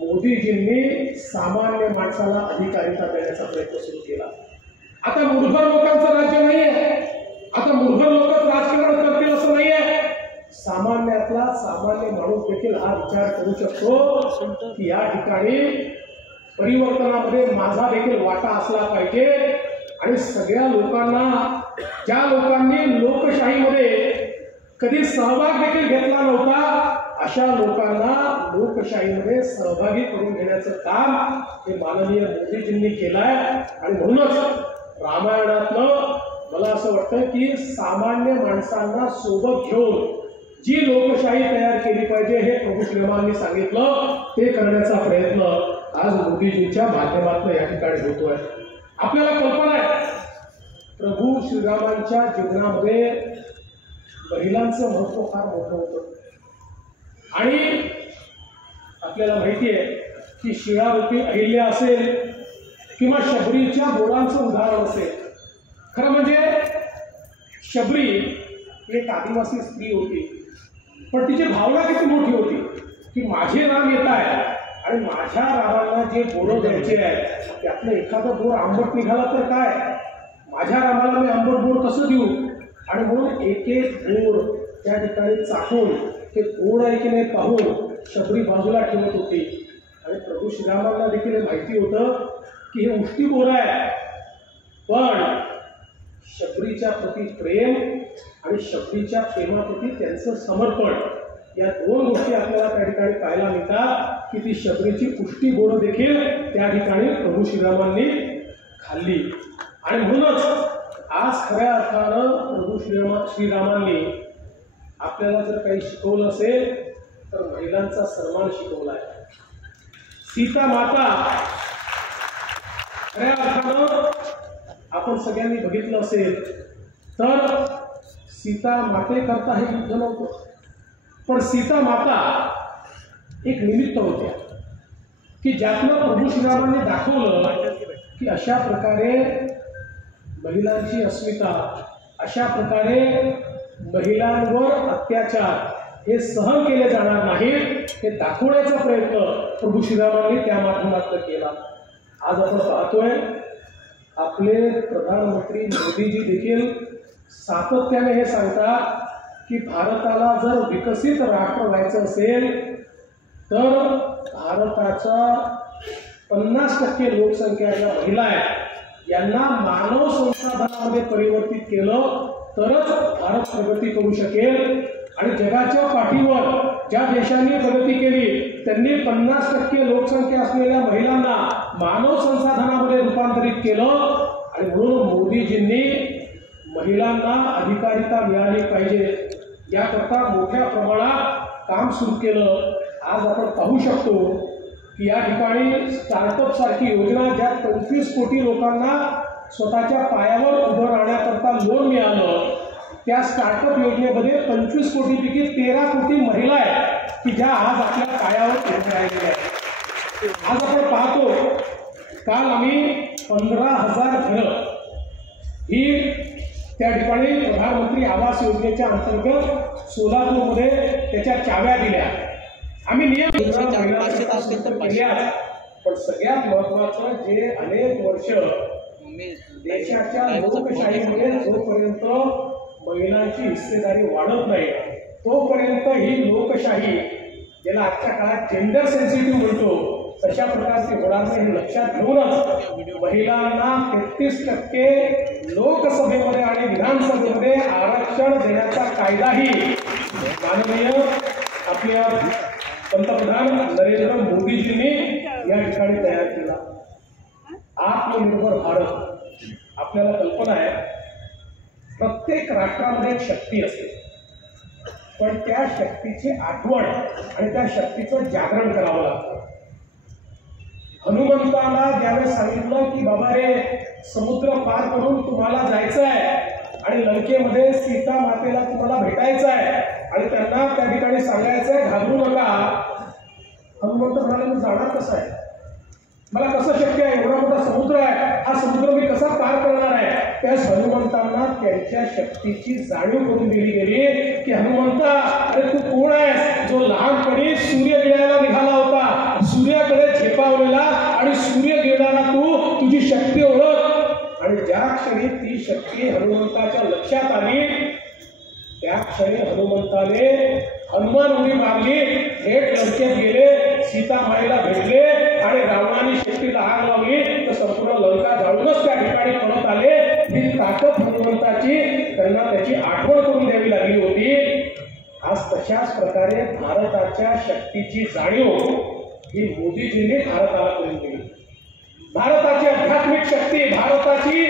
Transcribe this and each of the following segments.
मोदीजींनी सामान्य माणसाला अधिकारिता देण्याचा प्रयत्न सुरू केला। आता मूर्खर लोकांचं राज्य नाही आहे, आता मूर्खर लोकच राजकारण करतील असं नाही आहे। सामान्यातला सामान्य माणूस देखील हा विचार करू शकतो की या ठिकाणी परिवर्तनामध्ये माझा देखील वाटा असला पाहिजे आणि सगळ्या लोकांना, ज्या लोकांनी लोकशाहीमध्ये कधी सहभाग देखील घेतला नव्हता, अशा लोकांना लोकशाहीमध्ये सहभागी करून घेण्याचं काम हे माननीय मोदीजींनी केलंय। आणि म्हणूनच रामायणातलं मला असं वाटतं की सामान्य माणसांना सोबत घेऊन जी लोकशाही तयार केली पाहिजे हे प्रभू श्रीरामांनी सांगितलं, ते करण्याचा प्रयत्न आज मोदीजींच्या माध्यमातून या ठिकाणी होतोय। आपल्याला कल्पना आहे प्रभू श्रीरामांच्या जीवनामध्ये महिलांचं महत्व फार मोठं होतं आणि आपल्याला माहिती आहे की शिळारूपी अहिल्या असेल किंवा शबरीच्या बोलांचं उदाहरण असेल। खरं म्हणजे शबरी एक आदिवासी स्त्री होती, पण तिची भावना किती मोठी होती की माझे राम येत आहे आणि माझ्या रामाला जे बोरं द्यायचे आहे त्यातलं एखादं बोर आंबट निघाला तर काय, माझ्या रामाला मी आंबट बोर कसं देऊ। आणि म्हणून एक एक बोर त्या ठिकाणी चाकून ते गोड आहे की नाही पाहून शबरी बाजूला ठेवत होती। आणि प्रभू श्रीरामांना देखील माहिती होतं की हे उष्टी बोर आहे, पण शबरीच्या प्रती प्रेम आणि शबरीच्या प्रेमाप्रती त्यांचं समर्पण या दोन गोष्टी आपल्याला त्या ठिकाणी पाहायला मिळतात की ती शबरीची पुष्टी बोरं देखील त्या ठिकाणी प्रभू श्रीरामांनी खाल्ली। आणि म्हणूनच आज खऱ्या अर्थानं प्रभू श्रीरामांनी आपल्याला जर काही शिकवलं असेल तर महिलांचा सन्मान शिकवला आहे। सीता माता खऱ्या अर्थानं आपण सगळ्यांनी बघितलं असेल तर सीता मातेकरता हे युद्ध नव्हतं, पण सीता माता एक निमित्त होत्या की ज्यातनं प्रभू श्रीरामांनी दाखवलं की अशा प्रकारे महिलांची अस्मिता, अशा प्रकारे महिलांवर अत्याचार हे सहन केले जाणार नाही हे दाखवण्याचा प्रयत्न प्रभू श्रीरामांनी त्या माध्यमातून केला। आज आपण पाहतोय आपले प्रधानमंत्री मोदीजी देखील सातत्याने हे सांगतात की भारताला जर विकसित राष्ट्र व्हायचं असेल तर भारताच्या 50% लोकसंख्या ज्या महिला आहेत यांना मानव संसाधनामध्ये परिवर्तित केलं तरच भारत प्रगती करू शकेल। आणि जगाच्या पाठीवर ज्या देशांनी प्रगती केली त्यांनी 50% लोकसंख्या असलेल्या महिलांना मानव संसाधनामध्ये रूपांतरित केलं। आणि म्हणून मोदीजींनी महिलांना अधिकारिता मिळाली पाहिजे याकरता मोठ्या प्रमाणात काम सुरू केलं। आज आपण पाहू शकतो की या ठिकाणी स्टार्टअप सारखी योजना ज्यात 25 कोटी लोकांना स्वतःच्या पायावर उभं राहण्याकरता लोन मिळालं, त्या स्टार्टअप योजनेमध्ये 25 कोटीपैकी 13 कोटी महिला आहेत की ज्या आज आपल्या पायावर उभ्या राहिलेल्या आहेत। आज आपण पाहतो काल आम्ही 15,000 घरं ही त्या ठिकाणी प्रधानमंत्री आवास योजनेच्या अंतर्गत सोलापूरमध्ये त्याच्या चाव्या दिल्या। आम्ही नियम केल्या, पण सगळ्यात महत्वाचं जे अनेक वर्ष देशाच्या लोकशाहीमध्ये जोपर्यंत महिलांची हिस्सेदारी वाढत नाही तोपर्यंत ही लोकशाही, ज्याला आजच्या काळात जेंडर सेन्सिटिव्ह म्हणतो, तशा प्रकारचे होणार नाही हे लक्षात घेऊनच महिलांना 33% लोकसभेमध्ये आणि विधानसभेमध्ये आरक्षण देण्याचा कायदाही माननीय आपल्या पंतप्रधान नरेंद्र मोदीजींनी या ठिकाणी तयार केला। आत्मनिर्भर भारत, आपल्याला कल्पना आहे प्रत्येक राष्ट्रामध्ये एक शक्ती असते, पण त्या शक्तीची आठवण आणि त्या शक्तीचं जागरण करावं लागतं। हनुमंताला ज्यावेळेस सांगितलं की बाबा रे समुद्र पार करून तुम्हाला जायचं आहे आणि लंकेमध्ये सीता मातेला तुम्हाला भेटायचं आहे आणि त्यांना त्या ठिकाणी सांगायचं आहे घाबरू नका, हनुमंत म्हणाले मी जाणार कसं आहे, मला कसं शक्य आहे, एवढा मोठा समुद्र आहे, हा समुद्र मी कसा पार करणार आहे। त्या हनुमंतांना त्यांच्या शक्तीची जाणीव करून दिली गेली की हनुमंता अरे तू कोण आहेस जो लहानपणी सूर्य गिळायला निघाला होता, सूर्याकडे क्षणी ती शक्ती हनुमंताच्या लक्षात आली, त्या क्षणी हनुमंताने हनुमान उडी मारली, थेट लंकेत गेले, सीतामाईला भेटले आणि रावणाने शेतीला आग लावली तर संपूर्ण लंका जाळूनच त्या ठिकाणी परत आले. ही ताकद हनुमंताची त्यांना त्याची आठवण करून द्यावी लागली होती. आज तशाच प्रकारे भारताच्या शक्तीची जाणीव ही मोदीजींनी भारताला करून दिली. भारताची आध्यात्मिक शक्ती, भारताची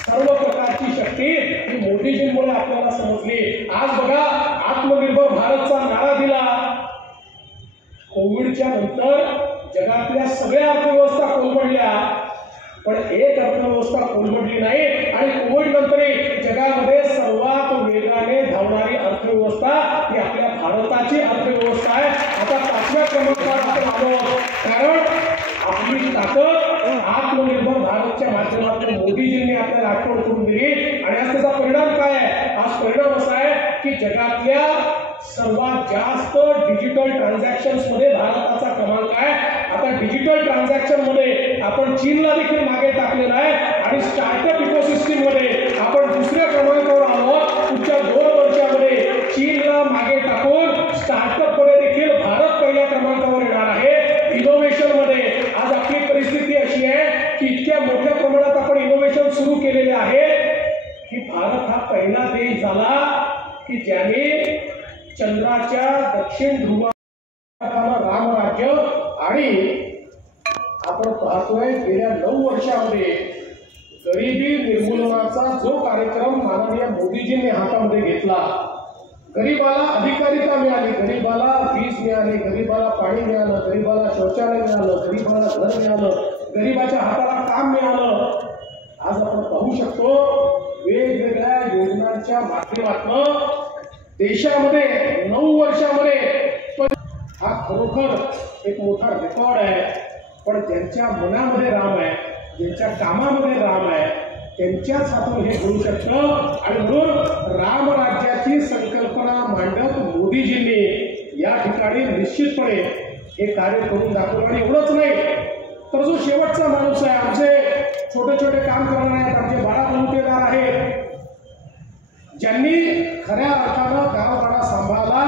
सर्व प्रकारची शक्ती ही मोदीजींमुळे आपल्याला समजली. आज बघा, आत्मनिर्भर भारतचा नारा दिला. कोविडच्या नंतर जगातल्या सगळ्या अर्थव्यवस्था कोलमडल्या, पण एक अर्थव्यवस्था कोलमडली नाही. आणि कोविड नंतर जगामध्ये सर्वात वेगाने धावणारी अर्थव्यवस्था ही आपल्या भारताची अर्थव्यवस्था आहे. आता 5व्या क्रमांकावर आपण आलो, कारण आपली ताकद आत्मनिर्भर भारतच्या माध्यमातून मोदीजींनी आपल्याला आठवण करून दिली. आणि आज त्याचा परिणाम काय आहे? आज परिणाम असा आहे की जगातल्या सर्वात जास्त डिजिटल ट्रान्झॅक्शन्स मध्ये भारताचा क्रमांक आहे. आता डिजिटल ट्रान्झॅक्शन मध्ये आपण चीनला देखील मागे टाकलेला आहे आणि स्टार्टअप इकोसिस्टीम मध्ये आपण दुसऱ्या क्रमांकावर आलो. पुढच्या 2 वर्षामध्ये चीनला मागे टाकून स्टार्टअप मध्ये देखील भारत पहिल्या क्रमांकावर येणार आहे. इनोव्हेशन मध्ये आज आपली परिस्थिती अशी आहे की इतक्या मोठ्या प्रमाणात आपण इनोव्हेशन सुरू केलेले आहे की भारत हा पहिला देश झाला की ज्याने चंद्राच्या दक्षिण ध्रुवाला रामराज्य आणि आपण पाहतोय गेल्या 9 वर्षामध्ये गरिबी निर्मूलनाचा जो कार्यक्रम माननीय मोदीजींनी हातामध्ये घेतला, गरीबाला अधिकारिता मिळाली, गरीबाला वीज मिळाली, गरीबाला पाणी मिळालं, गरीबाला शौचालय मिळालं, गरीबाला घर मिळालं, गरीबाच्या हाताला काम मिळालं. आज आपण पाहू शकतो वेगवेगळ्या योजनांच्या माध्यमातून देशामध्ये 9 वर्षामध्ये हा खरोखर एक मोठा रेकॉर्ड आहे. पण ज्यांच्या मनामध्ये राम आहे, ज्यांच्या कामामध्ये राम आहे, त्यांच्याच हातून हे घडू शकतं. आणि म्हणून रामराज्याची संकल्पना मांडत मोदीजींनी या ठिकाणी निश्चितपणे हे कार्य करून दाखवलं. आणि एवढंच नाही तर जो शेवटचा माणूस आहे, आमचे छोटे छोटे काम करणारे आहेत, आमचे बाळा बलुतेदार आहेत, ज्यांनी खऱ्या अर्थानं गावगाडा सांभाळला,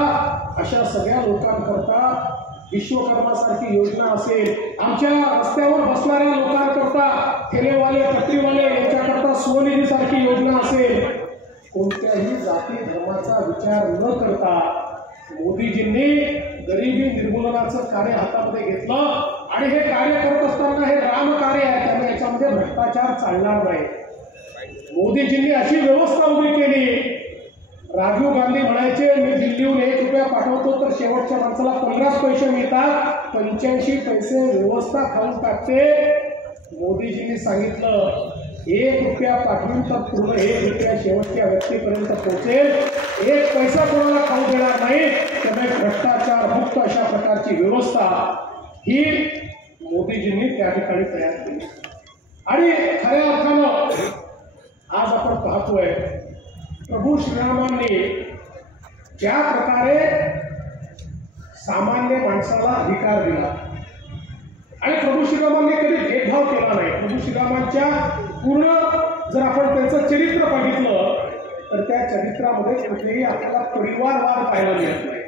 अशा सगळ्या लोकांकरता विश्वकर्मासारखी योजना असेल, आमच्या रस्त्यावर बसणाऱ्या लोकांकरता, ठेलेवाले, पटरीवाले यांच्याकरता स्वनिधी सारखी योजना असेल, कोणत्याही जाती धर्माचा विचार न करता मोदीजींनी गरिबी निर्मूलनाचं कार्य हातामध्ये घेतलं. आणि हे कार्य करत असताना हे राम कार्य आहे, त्यामुळे याच्यामध्ये भ्रष्टाचार चालणार नाही. मोदीजींनी अशी व्यवस्था उभी केली. राजीव गांधी म्हणायचे, मी दिल्लीहून 1 रुपया पाठवतो तर शेवटच्या माणसाला 15 पैसे मिळतात, 85 पैसे व्यवस्था खाऊन टाकते. मोदीजींनी सांगितलं 1 रुपया पाठवून तर पूर्ण 1 रुपया शेवटच्या व्यक्तीपर्यंत पोहोचेल, 1 पैसा कोणाला खाऊ देणार नाही. त्यामुळे भ्रष्टाचार मुक्त अशा प्रकारची व्यवस्था ही मोदीजींनी त्या ठिकाणी तयार केली. आणि खऱ्या अर्थानं आज आपण पाहतोय प्रभू श्रीरामांनी ज्या प्रकारे सामान्य माणसाला अधिकार दिला आणि प्रभू श्रीरामांनी कधी भेदभाव केला नाही. प्रभू श्रीरामांच्या पूर्ण जर आपण त्यांचं चरित्र बघितलं तर त्या चरित्रामध्ये कुठेही आपल्याला परिवारवाद पाहायला मिळत नाही.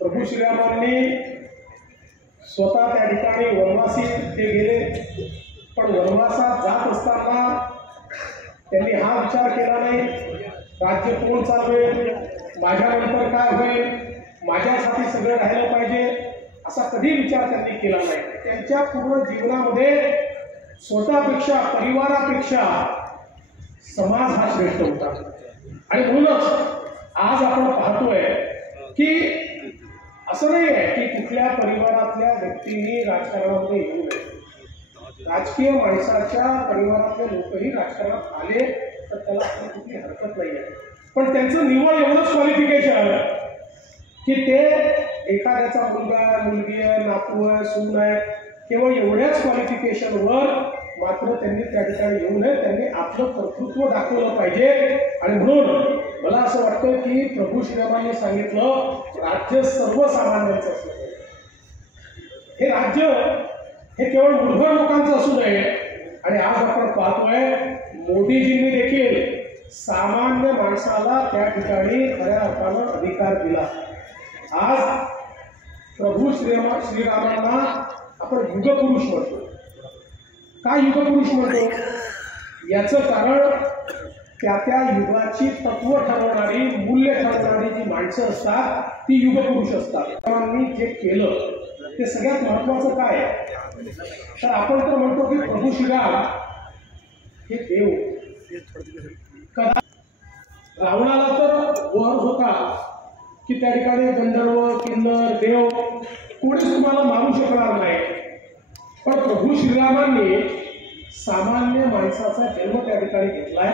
प्रभू श्रीरामांनी स्वतः त्या ठिकाणी वनवासी ते गेले, पण वनवासात जात असताना त्यांनी हा विचार केला नाही राज्य कोण चालवेल, माझ्यानंतर काय होईल, माझ्यासाठी सगळं राहिलं पाहिजे, असा कधी विचार त्यांनी केला नाही. त्यांच्या पूर्ण जीवनामध्ये स्वतःपेक्षा, परिवारापेक्षा समाज हा श्रेष्ठ होता. आणि म्हणूनच आज आपण पाहतोय की असं नाही आहे की कुठल्या परिवारातल्या व्यक्तींनी राजकारणामध्ये येऊ नये. राजकीय माणसाच्या परिवारातले लोकही राजकारणात आले तर त्याला कुठली हरकत नाही आहे. पण त्यांचं निवड एवढंच क्वालिफिकेशन आहे की ते एखाद्याचा मुलगा आहे, मुलगी आहे, नातू आहे, सून आहे, केवळ एवढ्याच क्वालिफिकेशनवर मात्र त्यांनी त्या ठिकाणी येऊ नये. त्यांनी आपलं कर्तृत्व दाखवलं पाहिजे. आणि म्हणून मला असं वाटतं की प्रभू श्रीरामांनी सांगितलं राज्य सर्वसामान्यांचं असलं पाहिजे. हे राज्य हे केवळ मूर्ख लोकांचं असू नये, आणि आज आपण पाहतोय मोदीजींनी देखील सामान्य माणसाला त्या ठिकाणी खऱ्या अर्थानं अधिकार दिला। आज प्रभू श्रीरामांना आपण युगपुरुष म्हणतो। का युगपुरुष म्हणतो? याचं कारण त्या त्या युगाची तत्व ठरवणारी, मूल्य ठरवणारी जी माणसं असतात ती युगपुरुष असतात। त्यांनी जे केलं ते सगळ्यात महत्वाचं काय आहे तर आपण तर म्हणतो की प्रभू श्रीराम हे देव। रावणाला तर वर होता की त्या ठिकाणी गंधर्व, किन्नर, देव कोणीच तुम्हाला मारू शकणार नाही, पण प्रभू श्रीरामांनी सामान्य माणसाचा जन्म त्या ठिकाणी घेतलाय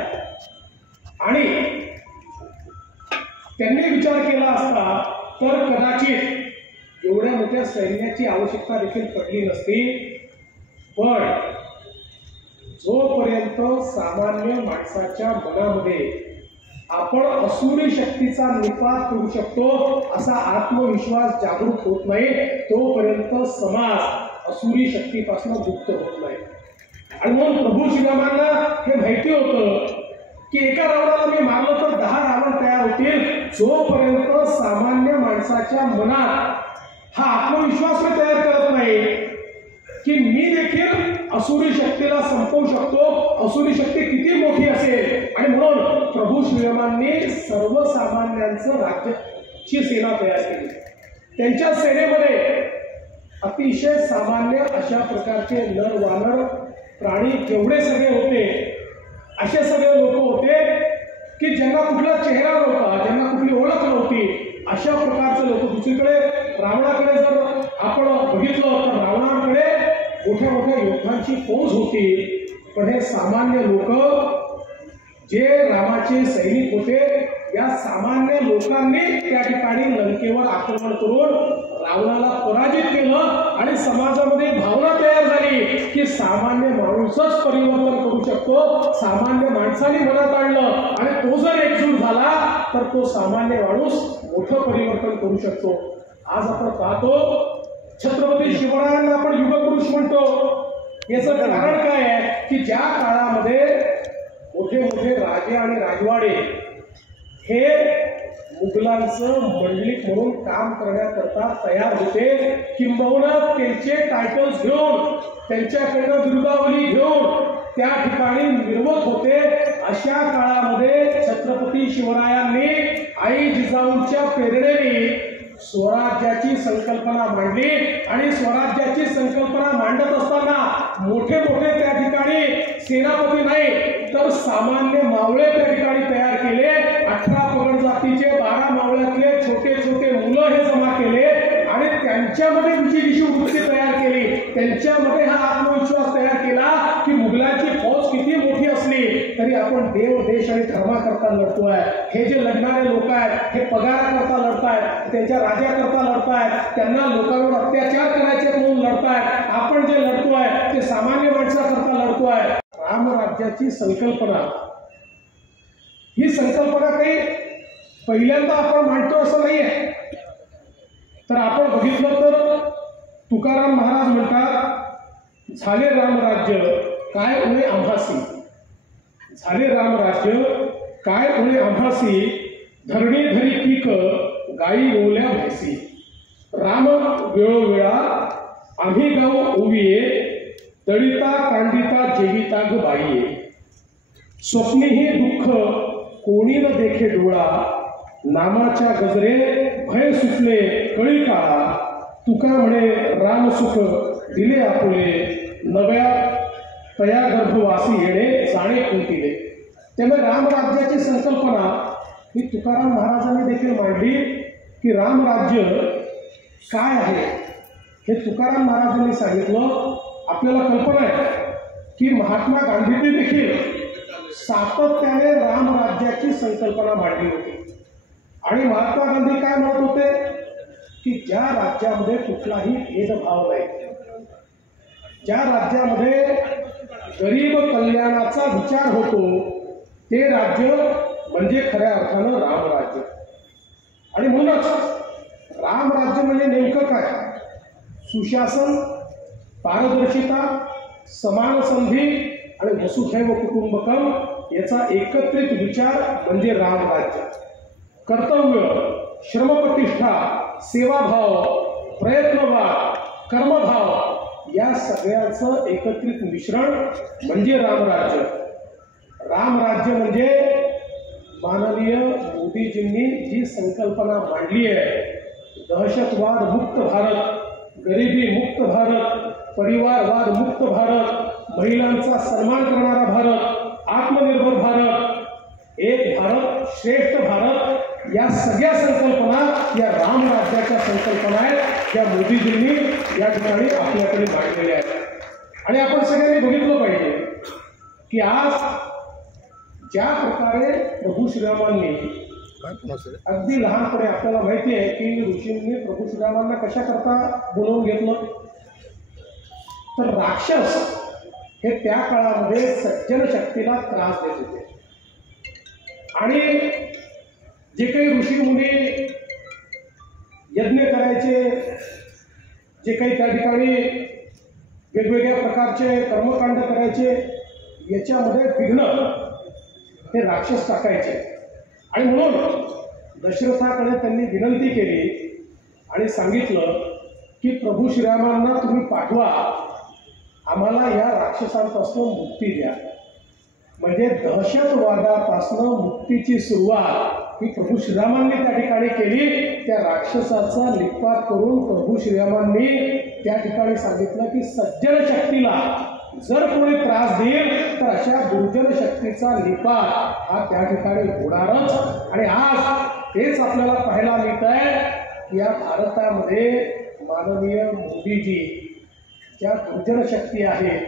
आणि त्यांनी विचार केला असता तर कदाचित एवढ्या मोठ्या सैन्याची आवश्यकता देखील पडली नसती। पण जोपर्यंत सामान्य माणसाच्या मनामध्ये आपण असुरी शक्तीचा निपात करू शकतो असा आत्मविश्वास जागृत होत नाही तोपर्यंत समाज असुरी शक्तीपासून मुक्त होत नाही। आणि म्हणून प्रभू श्रीरामांना हे माहिती होतं की एका रावणाला मी मारलं तर 10 रावण तयार होतील। जोपर्यंत सामान्य माणसाच्या मनात हा आत्मविश्वास मी तयार करत नाही की मी देखील असुरी शक्तीला संपवू शकतो, असुरी शक्ती किती मोठी असेल, आणि म्हणून प्रभू श्रीरामांनी सर्वसामान्यांचं राज्याची सेना तयार केली। त्यांच्या सेनेमध्ये अतिशय सामान्य अशा प्रकारचे नर वानर प्राणी जेवढे सगळे होते असे सगळे लोक होते की ज्यांना कुठला चेहरा नव्हता, ज्यांना कुठली ओळख नव्हती, अशा प्रकारचे लोक। दुसरीकडे रावणाकडे जर आपण बघितलं तर रावणाकडे मोठ्या मोठ्या योद्धांची फौज होती, पण हे सामान्य लोक जे रामाचे सैनिक होते या सामान्य लोकांनी त्या ठिकाणी लंकेवर आक्रमण करून रावणाला पराजित केलं आणि समाजामध्ये भावना तयार झाली की सामान्य माणूसच परिवर्तन करू शकतो। सामान्य माणसाने मनात आणलं आणि तो जर एकजूट झाला तर तो सामान्य माणूस मोठं परिवर्तन करू शकतो। आज आपण पाहतो छत्रपती शिवरायांना आपण युगपुरुष म्हणतो। याचं कारण काय आहे की ज्या काळामध्ये मोठे मोठे राजे आणि राजवाडे हे मुघलांचं मंडलिक म्हणून काम करण्याकरता तयार होते, किंबहुना त्यांचे टायटल्स घेऊन, त्यांच्याकडनं बिरुदावली घेऊन त्या ठिकाणी निर्मत होते, अशा काळामध्ये छत्रपती शिवरायांनी आई जिजाऊंच्या प्रेरणेने स्वराज्याची संकल्पना मांडली आणि स्वराज्याची संकल्पना मांडत असताना मोठे मोठे त्या ठिकाणी सेनापती नाही तर सामान्य मावळे त्या ठिकाणी तयार केले। 18 पगड जातीचे 12 मावळ्यातले छोटे छोटे मुलं हे जमा केले आणि त्यांच्यामध्ये विजयीची वृत्ती तयार केली, त्यांच्यामध्ये हा आत्मविश्वास तयार केला की मुघलांची फौज किती मोठी असली तरी आपण देव, देश आणि धर्माकरता लढतोय। हे जे लढणारे लोक आहेत हे पगाराकरता लढतायत, त्यांच्या राजाकरता लढतायत, त्यांना लोकांवर अत्याचार करायचे म्हणून लढतायत। आपण जे लढतोय ते सामान्य माणसाकरता लढतोय। रामराज्याची संकल्पना ही संकल्पना काही पहिल्यांदा आपण मांडतो असं नाहीये। तर आपण बघितलं तर तुकाराम महाराज म्हणतात, झाले रामराज्य काय उणे आम्हासी, झाले रामराज्य काय उणे आम्हासी, धरणी धरी पीक गाई ओवल्या म्हैसी, राम वेळोवेळा आम्ही गाव ओविये, तळिता कांडिता जेविता ग बाईये, स्वप्नीही दुःख कोणी न देखे डोळा, नामाच्या गजरे भय सुटले कळी काळा, तुका म्हणे रामसुख दिले आपुले, नव्या तया गर्भवासी येणे जाणे कोणतीले। त्यामुळे रामराज्याची संकल्पना ही तुकाराम महाराजांनी देखील मांडली की रामराज्य काय आहे हे तुकाराम महाराजांनी सांगितलं। आपल्याला कल्पना आहे की महात्मा गांधींनी देखील सातत्याने रामराज्याची संकल्पना मांडली होती आणि महात्मा गांधी काय म्हणत होते की ज्या राज्यामध्ये कुठलाही भेदभाव नाही, ज्या राज्यामध्ये गरीब कल्याणाचा विचार होतो ते राज्य म्हणजे खऱ्या अर्थानं रामराज्य। आणि म्हणूनच रामराज्य म्हणजे नेमकं काय? सुशासन, पारदर्शिता, समान संधी आणि वसुधैव कुटुंबकम याचा एकत्रित विचार म्हणजे रामराज्य. कर्तव्य, श्रमप्रतिष्ठा, सेवाभाव, प्रयत्नभाव, कर्मभाव या सगळ्यांचं एकत्रित मिश्रण म्हणजे रामराज्य. रामराज्य म्हणजे माननीय मोदीजींनी जी संकल्पना मांडली आहे, दहशतवाद मुक्त भारत, गरिबी मुक्त भारत, परिवारवाद मुक्त भारत, महिलांचा सन्मान करणारा भारत, आत्मनिर्भर भारत, एक भारत श्रेष्ठ भारत, या सगळ्या संकल्पना या रामराज्याच्या संकल्पना आहेत ज्या मोदीजींनी या ठिकाणी आपल्याकडे मांडलेल्या आहेत. आणि आपण सगळ्यांनी बघितलं पाहिजे की आज ज्या प्रकारे प्रभू श्रीरामांनी अगदी लहानपणे आपल्याला माहिती आहे की ऋषींनी प्रभू श्रीरामांना कशा करता बोलवून घेतलं, तर राक्षस हे त्या काळामध्ये सज्जन शक्तीला त्रास देत होते. आणि जे काही ऋषी मुनी यज्ञ करायचे, जे काही त्या ठिकाणी वेगवेगळ्या प्रकारचे कर्मकांड करायचे, याच्यामध्ये विघ्न हे राक्षस टाकायचे. आणि म्हणून दशरथाकडे त्यांनी विनंती केली आणि सांगितलं की प्रभू श्रीरामांना तुम्ही पाठवा, आम्हाला या राक्षसांपासून मुक्ती द्या. म्हणजे दहशतवादापासून मुक्तीची सुरुवात ही प्रभू श्रीरामांनी त्या ठिकाणी केली. त्या राक्षसाचा निपात करून प्रभू श्रीरामांनी त्या ठिकाणी सांगितलं की सज्जन शक्तीला जर कोणी त्रास देईल तर अशा दुर्जन शक्तीचा निपात हा त्या ठिकाणी होणारच. आणि आज तेच आपल्याला पाहायला मिळत आहे. या भारतामध्ये माननीय मोदीजी ज्या दुर्जन शक्ती आहेत,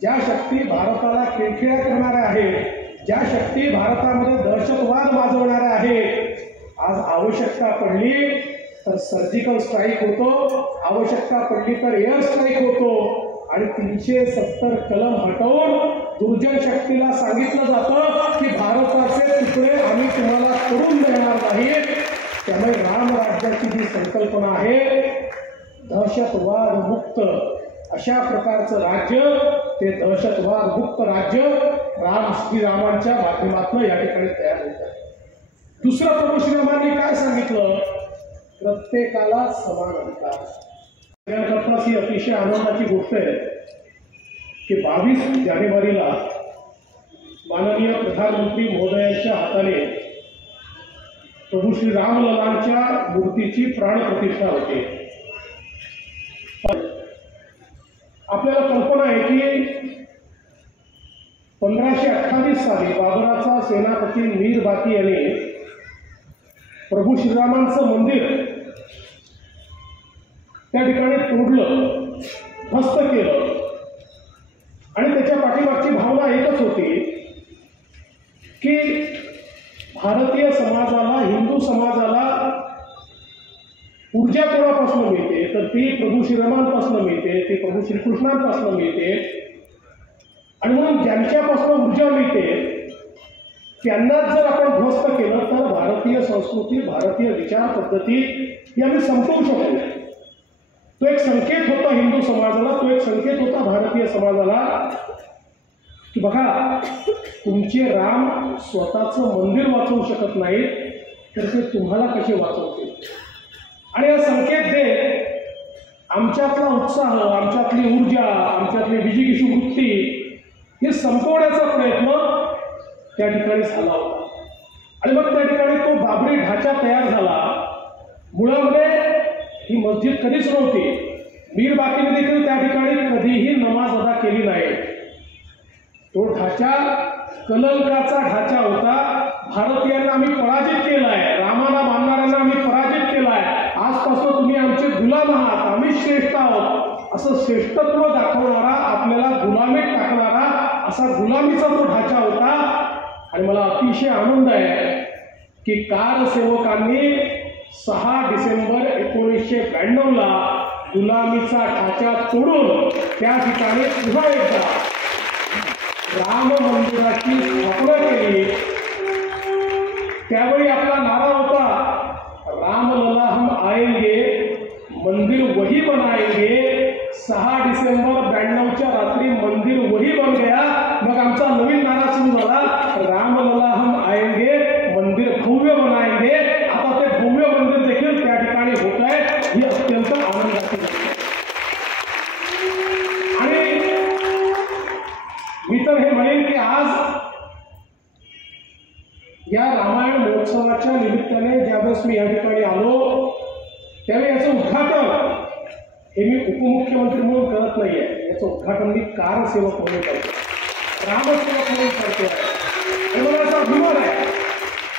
ज्या शक्ती भारताला खिळखिळ्या करणाऱ्या आहेत, ज्या शक्ती भारतामध्ये दहशतवाद माजवणाऱ्या आहेत, आज आवश्यकता पडली तर सर्जिकल स्ट्राईक होतो, आवश्यकता पडली तर एअर स्ट्राईक होतो. आणि 370 कलम हटवून दुर्जन शक्तीला सांगितलं जातं की भारताचे तुकडे आम्ही तुम्हाला करून देणार नाही. त्यामुळे रामराज्याची जी संकल्पना आहे, दहशतवाद मुक्त अशा प्रकारचं राज्य, ते दहशतवाद मुक्त राज्य श्रीरामांच्या माध्यमातून या ठिकाणी तयार होत आहे. दुसरं प्रभू श्रीरामांनी काय सांगितलं, प्रत्येकाला समान अधिकार. त्याकरताच ही अतिशय आनंदाची गोष्ट आहे की 22 जानेवारीला माननीय प्रधानमंत्री महोदयांच्या हाताने प्रभू श्री रामललांच्या मूर्तीची प्राणप्रतिष्ठा होते. आपल्याला कल्पना आहे की 1528 साली बाबराचा सेनापती मीर बाकी यांनी प्रभू श्रीरामांचं मंदिर त्या ठिकाणी तोडलं, ध्वस्त केलं. आणि त्याच्या पाठीमागची भावना एकच होती की भारतीय समाजाला, हिंदू समाजाला ऊर्जा कोणापासून मिळते, तर ती प्रभू श्रीरामांपासून मिळते, ती प्रभू श्रीकृष्णांपासून मिळते. आणि म्हणून ज्यांच्यापासून ऊर्जा मिळते त्यांनाच जर आपण ध्वस्त केलं तर भारतीय संस्कृती, भारतीय विचार पद्धती ही आम्ही संपवू शकतो. तो एक संकेत होता हिंदू समाजाला, तो एक संकेत होता भारतीय समाजाला की बघा, तुमचे राम स्वतःचं मंदिर वाचवू शकत नाहीत तर ते तुम्हाला कसे वाचवतील. आणि हा संकेत देत आमच्यातला उत्साह, आमच्यातली ऊर्जा, आमच्यातली विजिगीषू वृत्ती हे संपवण्याचा प्रयत्न त्या ठिकाणी झाला होता. आणि मग त्या ठिकाणी तो बाबरी ढाचा तयार झाला. मुळामध्ये ही मस्जिद कधीच नव्हती. मीर बाकीने देखील त्या ठिकाणी कधीही नमाज अदा केली नाही. तो ढाचा कलंकाचा ढाचा होता. भारतीयांना आम्ही पराजित केलाय, रामाला मानणाऱ्यांना आम्ही पराजित केलाय, आजपासून तुम्ही आमचे गुलाम आहात, आम्ही श्रेष्ठ आहोत असं श्रेष्ठत्व दाखवणारा, आपल्याला गुलामीत टाकणारा असा गुलामीचा तो ढाचा होता. आणि मला अतिशय आनंद आहे की कारसेवकांनी 6 डिसेंबर 1992ला गुलामीचा ढाचा तोडून त्या ठिकाणी पुन्हा एकदा राम मंदिराची स्थापना केली. त्यावेळी आपला नारा होता, रामलला हम आएंगे, मंदिर वही बनाएंगे. 6 डिसेंबर 92 दिवाळीच्या रात्री मंदिर वही बन गया. मग आमचा नवीन नारा सुरू झाला, रामलला हम आएंगे, मंदिर भव्य बनाएंगे. आता ते भव्य मंदिर देखील त्या ठिकाणी होत आहे. ही अत्यंत आनंदाची गोष्ट आहे. आणि मी तर हे म्हणेन की आज या रामायण महोत्सवाच्या निमित्ताने ज्यावेळेस मी या ठिकाणी आलो त्यावेळी याचं उद्घाटन हे मी उपमुख्यमंत्री म्हणून करत नाहीये. याचं उद्घाटन मी कारसेवक म्हणून करतो, रामसेवक म्हणून करतो. आणि मला असा अभिमान आहे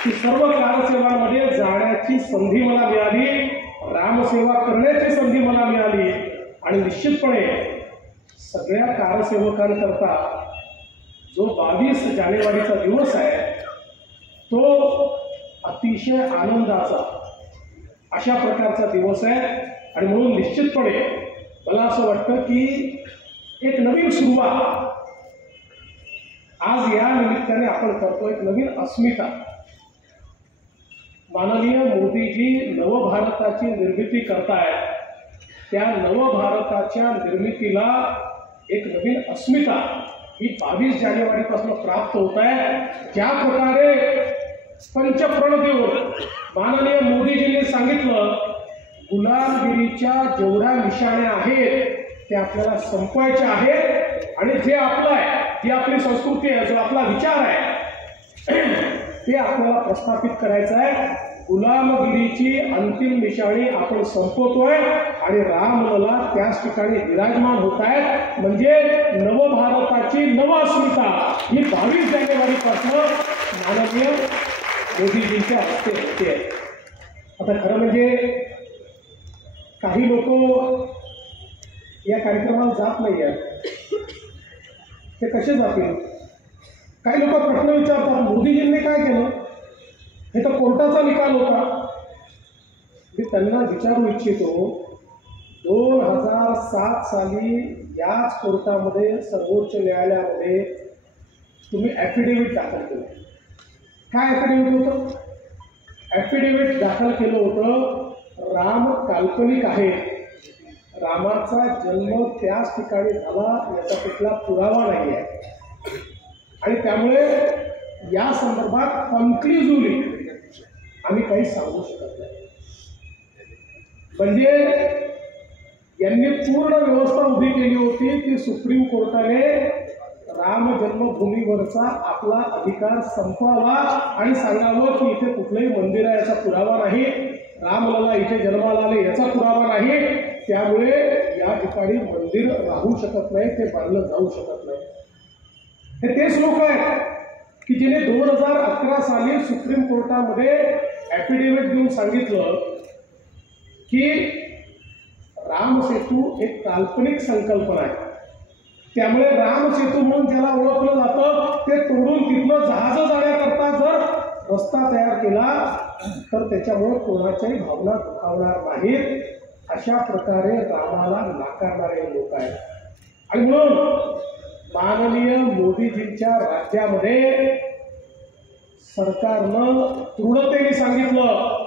की सर्व कारसेवांमध्ये जाण्याची संधी मला मिळाली, रामसेवा करण्याची संधी मला मिळाली. आणि निश्चितपणे सगळ्या कारसेवकांकरता जो 22 जानेवारीचा दिवस आहे तो अतिशय आनंदाचा अशा प्रकारचा दिवस आहे. आणि म्हणून निश्चितपणे मला असं वाटतं की एक नवीन सुरुवात आज या निमित्ताने आपण करतो, एक नवीन अस्मिता. माननीय मोदीजी नवभारताची निर्मिती करतायत. त्या नवभारताच्या निर्मितीला एक नवीन अस्मिता ही 22 जानेवारीपासून प्राप्त होत आहे. ज्या प्रकारे पंचप्रण देऊन माननीय मोदीजींनी सांगितलं गुलामगिरीच्या जेवढ्या निशाण्या आहेत त्या आपल्याला संपवायच्या आहेत. आणि जे आपलं आहे, जी आपली संस्कृती आहे, जो आपला विचार आहे ते आपल्याला प्रस्थापित करायचं आहे. गुलामगिरीची अंतिम निशाणी आपण संपवतोय आणि रामलला त्याच ठिकाणी विराजमान होत आहेत. म्हणजे नवभारताची नव अस्मिता ही 22 जानेवारीपासून माननीय मोदीजींच्या हस्ते होते. आता खरं म्हणजे काही लोक या कार्यक्रमाला जात नाही आहेत, ते कसे जातील? काही लोक प्रश्न विचारतात मोदीजींनी काय केलं, हे तर कोर्टाचा निकाल होता. मी त्यांना विचारू इच्छितो 2007 साली याच कोर्टामध्ये सर्वोच्च न्यायालयामध्ये तुम्ही ॲफिडेव्हिट दाखल केलं. काय ॲफिडेव्हिट होतं? ॲफिडेव्हिट दाखल केलं होतं राम काल्पनिक आहे, रामाचा जन्म त्याच ठिकाणी झाला याचा कुठला पुरावा नाही आहे. आणि त्यामुळे या संदर्भात कन्क्लुझिव्हली आम्ही काही सांगू शकत नाही. म्हणजे यांनी पूर्ण व्यवस्था उभी केली होती की सुप्रीम कोर्टाने राम जन्मभूमीवरचा आपला अधिकार संपवावा आणि सांगावं की इथे कुठलंही मंदिर आहे याचा पुरावा नाही, रामलला इथे जन्माला आले याचा पुरावा नाही, त्यामुळे या ठिकाणी मंदिर राहू शकत नाही, ते बांधलं जाऊ शकत नाही. हे तेच लोक आहेत की जिने 2011 साली सुप्रीम कोर्टामध्ये ॲफिडेव्हिट देऊन सांगितलं की रामसेतू एक काल्पनिक संकल्पना आहे, त्यामुळे रामसेतू म्हणून ज्याला ओळखलं जातं ते तोडून तिथलं जहाज जाण्याकरता जर रस्ता तयार केला तर त्याच्यामुळे कोणाच्याही भावना दुखावणार नाहीत. अशा प्रकारे रामाला नाकारणारे लोक आहेत. आणि म्हणून माननीय मोदीजींच्या राज्यामध्ये सरकारनं दृढतेने सांगितलं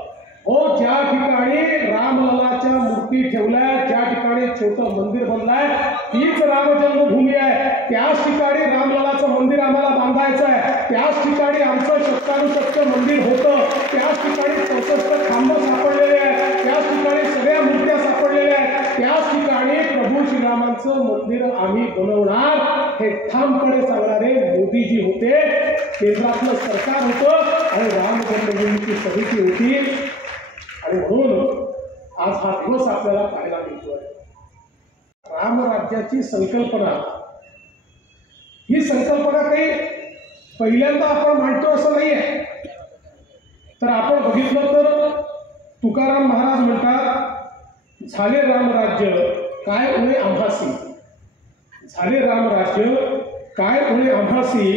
हो ज्या ठिकाणी रामललाच्या मूर्ती ठेवल्या, ज्या ठिकाणी छोटं मंदिर बनलंय तीच राम जन्मभूमी आहे, त्याच ठिकाणी रामललाचं मंदिर आम्हाला बांधायचं आहे, त्याच ठिकाणी आमचं शतकानुशतक मंदिर होतं, त्याच ठिकाणी 64 खांब सापडलेले आहेत, त्याच ठिकाणी सगळ्या मूर्त्या सापडलेल्या आहेत, त्याच ठिकाणी प्रभू श्रीरामांचं मंदिर आम्ही बनवणार हे ठामपणे सांगणारे मोदीजी होते. केंद्रातलं सरकार होतं आणि राम जन्मभूमीची समिती होती. आणि म्हणून आज हा दिवस आपल्याला पाहायला मिळतोय. रामराज्याची संकल्पना ही संकल्पना काही पहिल्यांदा आपण मांडतो असं नाही आहे. तर आपण बघितलं तर तुकाराम महाराज म्हणतात झाले रामराज्य काय उणे आम्हासी, झाले रामराज्य काय उणे आम्हासी,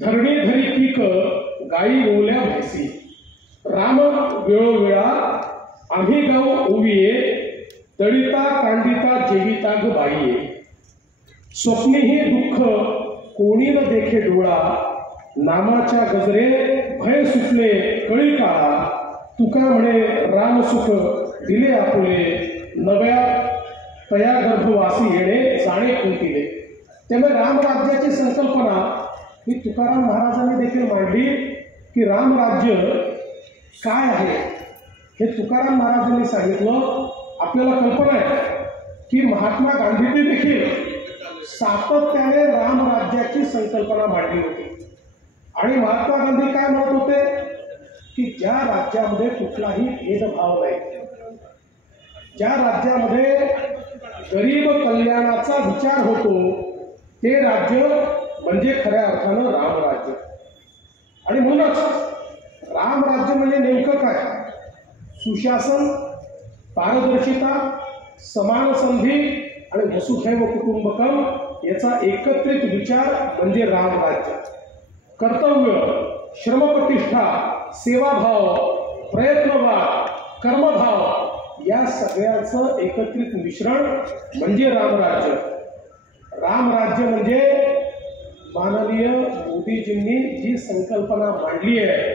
धरणी धरी पीक गाई ओल्या म्हैसी, राम वेळोवेळा आम्ही गाव ओविये, दळिता कांडिता जेविता ग बाईये, स्वप्नीही दुःख कोणी न देखे डोळा, नामाच्या गजरे भय सुटले कळी काळा, तुका म्हणे राम सुख दिले आपुले, नव्या तया गर्भवासी येणे जाणे कोणतीले. त्यामुळे रामराज्याची संकल्पना ही तुकाराम महाराजांनी देखील मांडली की रामराज्य काय आहे हे तुकाराम महाराजांनी सांगितलं. आपल्याला कल्पना आहे की महात्मा गांधींनी देखील सातत्याने रामराज्याची संकल्पना मांडली होती. आणि महात्मा गांधी काय म्हणत होते की ज्या राज्यामध्ये कुठलाही भेदभाव नाही, ज्या राज्यामध्ये गरीब कल्याणाचा विचार होतो ते राज्य म्हणजे खऱ्या अर्थानं रामराज्य. आणि म्हणूनच रामराज्य म्हणजे नेमकं काय? सुशासन, पारदर्शिता, समान संधी आणि वसुधैव कुटुंबकम याचा एकत्रित विचार म्हणजे रामराज्य. कर्तव्य, श्रमप्रतिष्ठा, सेवाभाव, प्रयत्नभाव, कर्मभाव या सगळ्यांचं एकत्रित मिश्रण म्हणजे रामराज्य. रामराज्य म्हणजे माननीय मोदीजींनी जी संकल्पना मांडली आहे,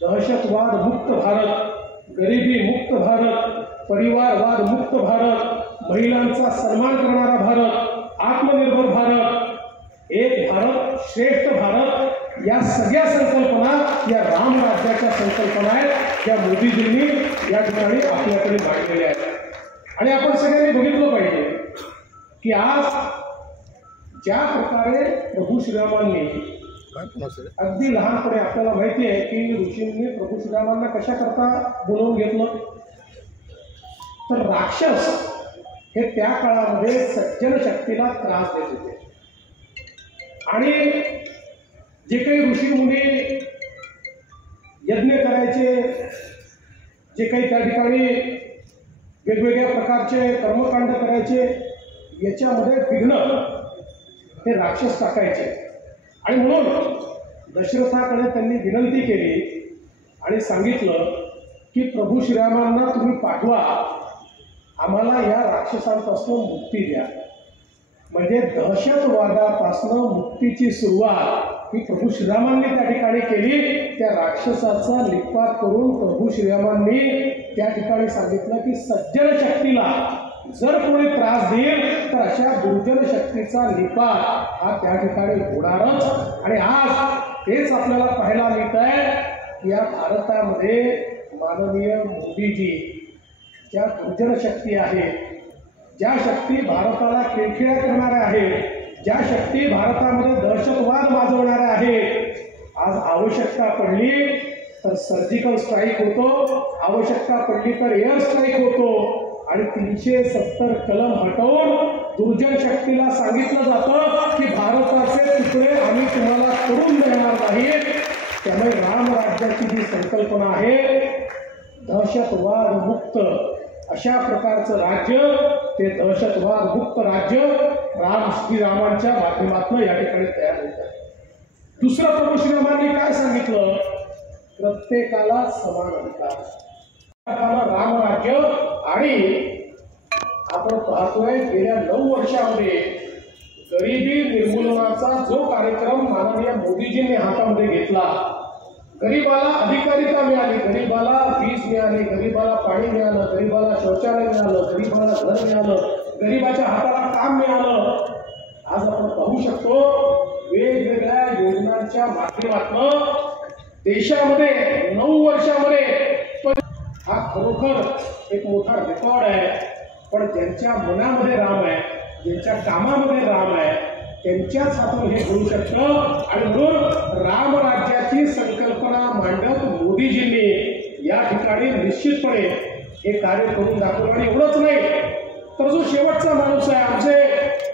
दहशतवाद मुक्त भारत, गरिबी मुक्त भारत, परिवारवाद मुक्त भारत, महिलांचा सन्मान करणारा भारत, आत्मनिर्भर भारत, एक भारत श्रेष्ठ भारत, या सगळ्या संकल्पना या रामराज्याच्या संकल्पना आहेत ज्या मोदीजींनी या ठिकाणी आपल्याकडे मांडलेल्या आहेत. आणि आपण सगळ्यांनी बघितलं पाहिजे की आज ज्या प्रकारे प्रभू श्रीरामांनी अगदी लहानपणे आपल्याला माहिती आहे की ऋषींनी प्रभू श्रीरामांना कशा करता बोलवून घेतलं, तर राक्षस हे त्या काळामध्ये सज्जन शक्तीला त्रास देत होते. आणि जे काही ऋषी मुनी यज्ञ करायचे, जे काही त्या ठिकाणी वेगवेगळ्या प्रकारचे कर्मकांड करायचे, याच्यामध्ये विघ्न हे राक्षस टाकायचे. आणि म्हणून दशरथाकडे त्यांनी विनंती केली आणि सांगितलं की प्रभू श्रीरामांना तुम्ही पाठवा, आम्हाला या राक्षसांपासून मुक्ती द्या. म्हणजे दहशतवादापासून मुक्तीची सुरुवात ही प्रभू श्रीरामांनी त्या ठिकाणी केली. त्या राक्षसाचा निपात करून प्रभू श्रीरामांनी त्या ठिकाणी सांगितलं की सज्जन शक्तीला जर कोणी त्रास देईल तर अशा दुर्जन शक्तीचा निपात हा त्या ठिकाणी होणारच. आणि आज तेच आपल्याला पाहायला मिळत आहे की या भारतामध्ये माननीय मोदीजी ज्या दुर्जन शक्ती आहेत, ज्या शक्ती भारताला खिळखिळ्या करणाऱ्या आहेत, ज्या शक्ती भारतामध्ये दहशतवाद माजवणाऱ्या आहेत, आज आवश्यकता पडली तर सर्जिकल स्ट्राईक होतो, आवश्यकता पडली तर एअर स्ट्राईक होतो. आणि 370 कलम हटवून दुर्जन शक्तीला सांगितलं जातं की भारताचे तुकडे आम्ही तुम्हाला करून देणार नाही. त्यामुळे रामराज्याची जी संकल्पना आहे, दहशतवाद मुक्त अशा प्रकारचं राज्य, ते दहशतवाद मुक्त राज्य श्रीरामांच्या माध्यमातून या ठिकाणी तयार होत आहे. दुसरं प्रभू श्रीरामांनी काय सांगितलं? प्रत्येकाला समान अधिकार. रामराज्य. आणि आपण पाहतोय गेल्या 9 वर्षामध्ये गरिबी निर्मूलनाचा जो कार्यक्रम माननीय मोदीजींनी हातामध्ये घेतला, गरीबाला अधिकारिता मिळाली, गरीबाला वीज मिळाली, गरीबाला पाणी मिळालं, गरीबाला शौचालय मिळालं, गरीबाला घर मिळालं, गरीबाच्या हाताला काम मिळालं. आज आपण पाहू शकतो वेगवेगळ्या योजनांच्या माध्यमातून देशामध्ये 9 वर्षामध्ये हा खरोखर एक मोठा रेकॉर्ड आहे. पण ज्यांच्या मनामध्ये राम आहे, ज्यांच्या कामामध्ये राम आहे, त्यांच्याच हातून हे होऊ शकतं. आणि म्हणून रामराज्याची संकल्पना मांडत मोदीजींनी या ठिकाणी निश्चितपणे हे कार्य करून दाखवलं. आणि एवढंच नाही तर जो शेवटचा माणूस आहे, आमचे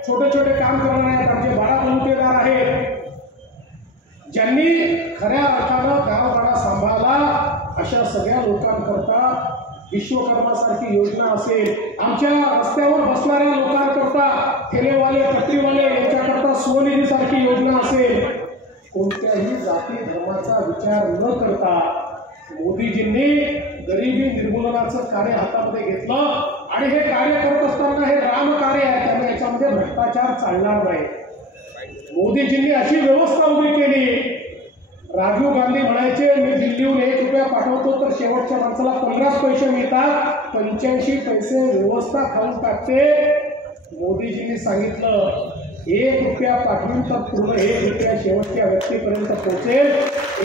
छोटे छोटे काम करणारे आहेत, आमचे बाळाबलुतेदार आहेत, ज्यांनी खऱ्या अर्थानं गावगाडा सांभाळला, अशा सगळ्या लोकांकरता विश्वकर्मासारखी योजना असेल, आमच्या रस्त्यावर बसणाऱ्या लोकांकरता, ठेलेवाले, पट्टीवाले यांच्याकरता स्वनिधीसारखी योजना असेल, कोणत्याही जाती धर्माचा विचार न करता मोदीजींनी गरिबी निर्मूलनाचं कार्य हातामध्ये घेतलं. आणि हे कार्य करत असताना हे राम कार्य आहे, त्यामुळे याच्यामध्ये भ्रष्टाचार चालणार नाही. मोदीजींनी अशी व्यवस्था उभी केली. राजीव गांधी म्हणायचे, मी दिल्लीहून 1 रुपया पाठवतो तर शेवटच्या माणसाला 15 पैसे मिळतात, 85 पैसे व्यवस्था खाऊन टाकते. मोदीजींनी सांगितलं 1 रुपया पाठवून तर पूर्ण 1 रुपया शेवटच्या व्यक्तीपर्यंत पोहोचेल,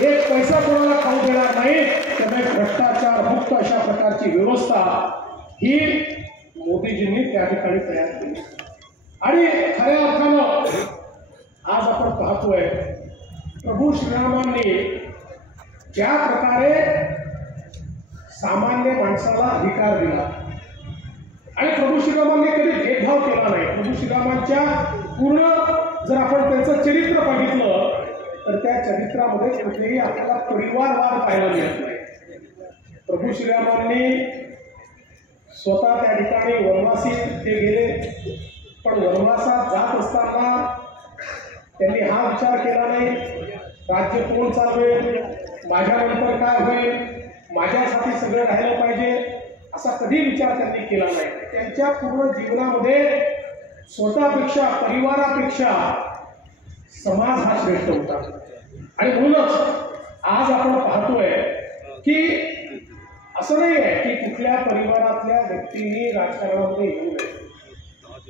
1 पैसा कोणाला खाऊ देणार नाही, त्यामुळे भ्रष्टाचार मुक्त अशा प्रकारची व्यवस्था ही मोदीजींनी त्या ठिकाणी तयार केली. आणि खऱ्या अर्थानं आज आपण पाहतोय प्रभू श्रीरामांनी ज्या प्रकारे सामान्य माणसाला अधिकार दिला आणि प्रभू श्रीरामांनी कधी भेदभाव केला नाही. प्रभू श्रीरामांच्या पूर्ण जर आपण त्यांचं चरित्र बघितलं तर त्या चरित्रामध्ये कुठेही आपल्याला परिवारवाद पाहायला मिळत नाही. प्रभू श्रीरामांनी स्वतः त्या ठिकाणी वनवासी ते गेले, पण वनवासात जात असताना त्यांनी हा विचार केला नाही राज्य कोण चालवेल, माझ्यानंतर काय होईल, माझ्यासाठी सगळं राहिलं पाहिजे, असा कधी विचार त्यांनी केला नाही. त्यांच्या पूर्ण जीवनामध्ये स्वतःपेक्षा परिवारापेक्षा समाज हा श्रेष्ठ होता. आणि म्हणूनच आज आपण पाहतोय की असं नाही आहे की कुठल्या परिवारातल्या व्यक्तींनी राजकारणामध्ये येऊ नये.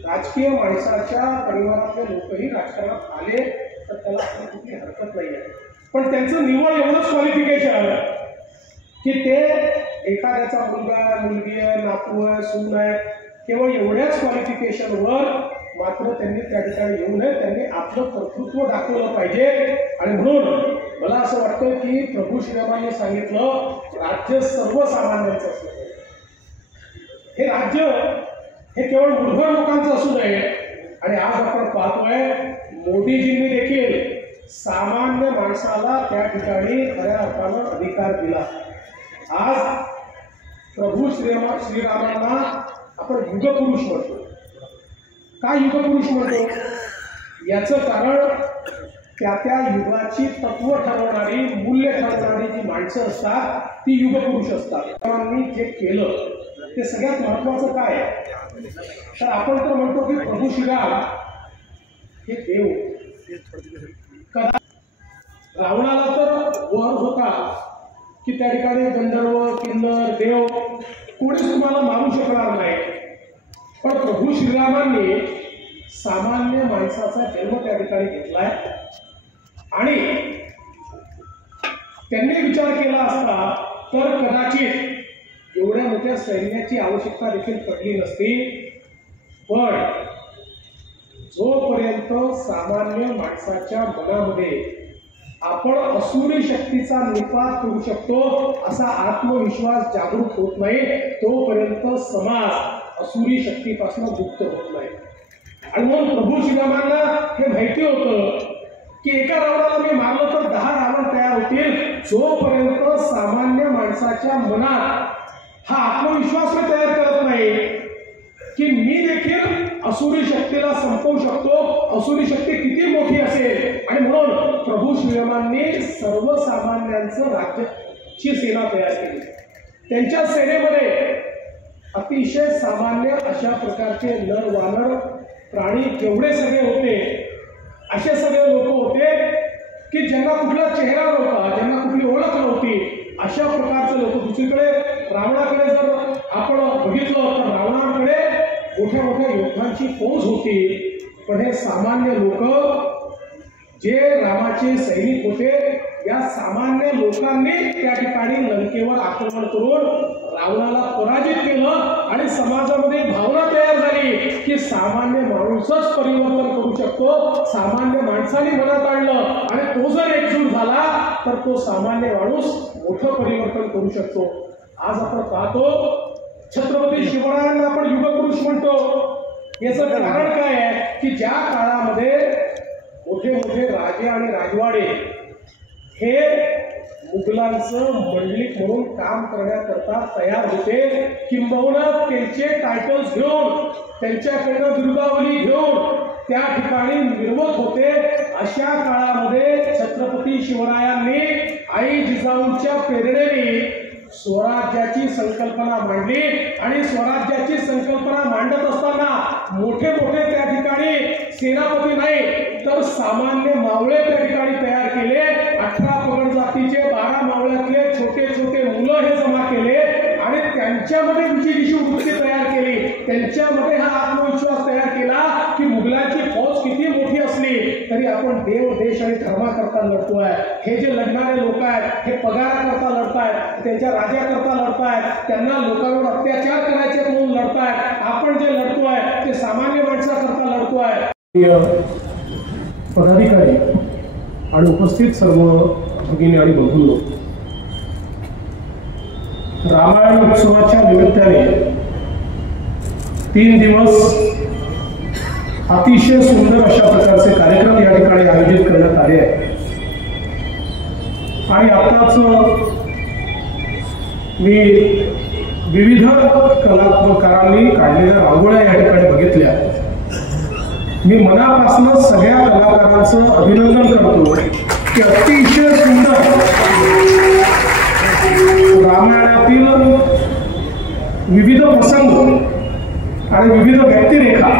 राजकीय माणसाच्या परिवारातले लोकही राजकारणात आले तर त्याला आपण कुठली हरकत नाही आहे. पण त्यांचं निवड एवढंच क्वालिफिकेशन की ते एखाद्याचा मुलगा मुलगी आहे, नातू आहे, सून आहे, केवळ एवढ्याच क्वालिफिकेशनवर मात्र त्यांनी त्या ठिकाणी येऊ नये. त्यांनी आपलं कर्तृत्व दाखवलं पाहिजे. आणि म्हणून मला असं वाटतं की प्रभू श्रीरामांनी सांगितलं राज्य सर्वसामान्यांचं असलं पाहिजे. हे राज्य हे केवळ मूलभूत लोकांचं असू नये. आणि आज आपण पाहतोय मोदीजींनी देखील सामान्य माणसाला त्या ठिकाणी खऱ्या अर्थानं अधिकार दिला. आज प्रभू श्रीरामांना आपण युगपुरुष म्हणतो. का युगपुरुष म्हणतो? याचं कारण त्या त्या युगाची तत्व ठरवणारी, मूल्य ठरवणारी जी माणसं असतात ती युगपुरुष असतात. त्यांनी जे केलं ते सगळ्यात महत्वाचं काय आहे तर आपण तर म्हणतो की प्रभू श्रीराम हे देव. रावणाला तर वर होता की त्या ठिकाणी गंधर्व, किन्नर, देव कोणीच तुम्हाला मारू शकणार नाही. पण प्रभू श्रीरामांनी सामान्य माणसाचा जन्म त्या ठिकाणी घेतलाय आणि त्यांनी विचार केला असता तर कदाचित एवढ्या मोठ्या सैन्याची आवश्यकता देखील पडली नसती. पण जोपर्यंत सामान्य माणसाच्या मनामध्ये आपण असुरी शक्तीचा निपात करू शकतो असा आत्मविश्वास जागृत होत नाही तोपर्यंत समाज असुरी शक्तीपासून मुक्त होत नाही. आणि म्हणून प्रभू श्रीरामांना हे माहिती होतं की एका रावणाला मी मारलं तर 10 रावण तयार होतील. जोपर्यंत सामान्य माणसाच्या मनात हा आत्मविश्वास मी तयार करत नाही की मी देखील असुरी शक्तीला संपवू शकतो, असुरी शक्ती किती मोठी असेल. आणि म्हणून प्रभू श्रीरामांनी सर्वसामान्यांचं राज्याची सेना तयार केली. त्यांच्या सेनेमध्ये अतिशय सामान्य अशा प्रकारचे नर वानर प्राणी जेवढे सगळे होते असे सगळे लोक होते की ज्यांना कुठला चेहरा नव्हता, ज्यांना कुठली ओळख नव्हती, अशा प्रकारचे लोक. दुसरीकडे रावणाकडे जर आपण बघितलं तर रावणाकडे मोठ्या मोठ्या योद्धांची फौज होती. पण हे सामान्य लोक जे रामाचे सैनिक होते या सामान्य लोकांनी त्या ठिकाणी लंकेवर आक्रमण करून रावणाला पराजित केलं. आणि समाजामध्ये भावना तयार झाली की सामान्य माणूसच परिवर्तन करू शकतो. सामान्य माणसाने मनात आणलं आणि तो जर एकजूट झाला तर तो सामान्य माणूस मोठं परिवर्तन करू शकतो. आज आपण पाहतो छत्रपती शिवरायांना आपण युगपुरुष म्हणतो. याचं कारण काय आहे की ज्या काळामध्ये मोठे मोठे राजे आणि राजवाडे हे मुघलांचं मंडलिक म्हणून काम करण्याकरता तयार होते, किंबहुना त्यांचे टायटल्स घेऊन त्यांच्याकडनं बिरुदावली घेऊन त्या ठिकाणी निर्मत होते. अशा काळामध्ये छत्रपती शिवरायांनी आई जिजाऊंच्या प्रेरणेने स्वराज्याची संकल्पना मांडली. आणि स्वराज्याची संकल्पना मांडत असताना मोठे मोठे त्या ठिकाणी सेनापती नाही तर सामान्य मावळे त्या ठिकाणी तयार केले. 18 पगड जातीचे 12 मावळ्यातले छोटे छोटे मुलं हे जमा केले आणि त्यांच्यामध्ये विजयीची वृत्ती तयार केली, त्यांच्यामध्ये हा आत्मविश्वास तयार केला की मुघलांची फौज किती मोठी असली तरी आपण देव देश आणि धर्माकरता लढतोय. हे जे लढणारे लोक आहेत हे पगाराकरता लढतायत, त्यांच्या राजाकरता लढतायत, त्यांना लोकांवर अत्याचार करायचे म्हणून लढतायत. आपण जे लढतोय ते सामान्य माणसाकरता लढतोय. पदाधिकारी आणि उपस्थित सर्व भगिनी आणि बंधूंनो, रामायण उत्सवाच्या निमित्ताने 3 दिवस अतिशय सुंदर अशा प्रकारचे कार्यक्रम या ठिकाणी आयोजित करण्यात आले आहेत. आणि आताच मी विविध कलाकारांनी काढलेल्या रांगोळ्या या ठिकाणी बघितल्या. मी मनापासून सगळ्या कलाकारांचं अभिनंदन करतो की अतिशय सुंदर रामायणातील विविध प्रसंग आणि विविध व्यक्तिरेखा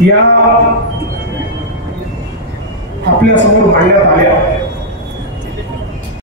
या आपल्या समोर मांडण्यात आल्या.